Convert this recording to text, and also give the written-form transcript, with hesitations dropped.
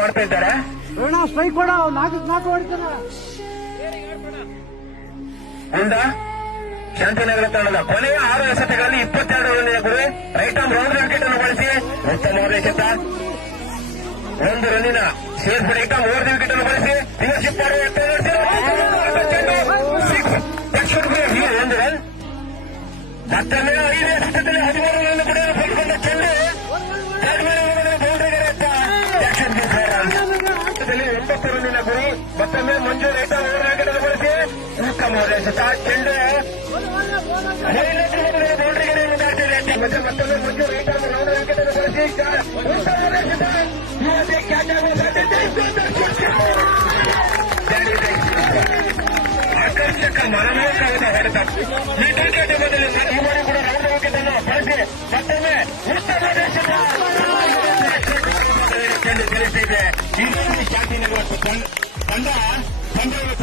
ಮಾಡ್ತಾ ಇದ್ದಾರೆ. ಸ್ಟ್ರೈಕ್ ಕೊಡ, ನಾಲ್ಕು ಹೊಡಿತಾನೆ. ಶಾಂತಿನಗರ ತಂಡದ ಕೊನೆಯ 6 ಎಸೆತಗಳಲ್ಲಿ 22 ರನ್ನಿನ ಗುರಿ. ರೈಟ್ ಆರ್ಮ್ ರೌಂಡ್ ವಿಕೆಟ್ ಅನ್ನು ಬಳಸಿ ಉತ್ತಮವಾದ ಎಸೆತ. 1 ರನ್ನಿನ ಸೇರ್ಪಡೆ. ರೈಟ್ ಆರ್ಮ್ ಓವರ್ ವಿಕೆಟ್ ಅನ್ನು ಬಳಸಿ ಫಿನಿಶಿಂಗ್ ಮಾಡುವ ಯತ್ನ ನಡೆಸಿದರು. 1 ರನ್. ಮತ್ತೊಮ್ಮೆ 5 ಎಸೆತದಲ್ಲಿ 13 ರನ್ ಪಡೆಯಲು ಪಡೆದುಕೊಂಡ ಚೆಂಡು ಬೌಂಡ್ರಿಗೆ 9 ರನ್ನಿನ ಗುರಿ. ಮತ್ತೊಮ್ಮೆ ಮಂಜು ರೈಟ್ ಆರ್ಮ್ ಓವರ್ ವಿಕೆಟ್ ಅನ್ನು ಬಳಸಿ ಉತ್ತಮವಾದ ಎಸೆತ. ಚೆಂಡು ಬೌಂಡ್ರಿಗೆ ದಾಟಿದೆ. ಮತ್ತೊಮ್ಮೆ ಮಂಜು ರೈಟ್ ಆರ್ಮ್ ರೌಂಡ್ ವಿಕೆಟ್ ಅನ್ನು ಬಳಸಿ ಕ್ಯಾಚ್ ಆಗುವ ಸಾಧ್ಯತೆ. ಆಕರ್ಷಕ ಮನಮೋಹಕವಾದ ಹೊಡೆತ. ಈ ಕ್ರಿಕೆಟ್ ಮೊದಲು ಈ ಬಾರಿ ಕೂಡ ರೌಂಡ್ ವಿಕೆಟ್ ಅನ್ನು ಬಳಸಿ ಮತ್ತೊಮ್ಮೆ ಉತ್ತಮವಾದ ಎಸೆತ. ಚೆಂಡು ಗೆಲ್ಲಿಸಿದೆ. ಈ ಶಾಂತಿನಗರ ತಂಡ ಪಂದ್ಯವನ್ನು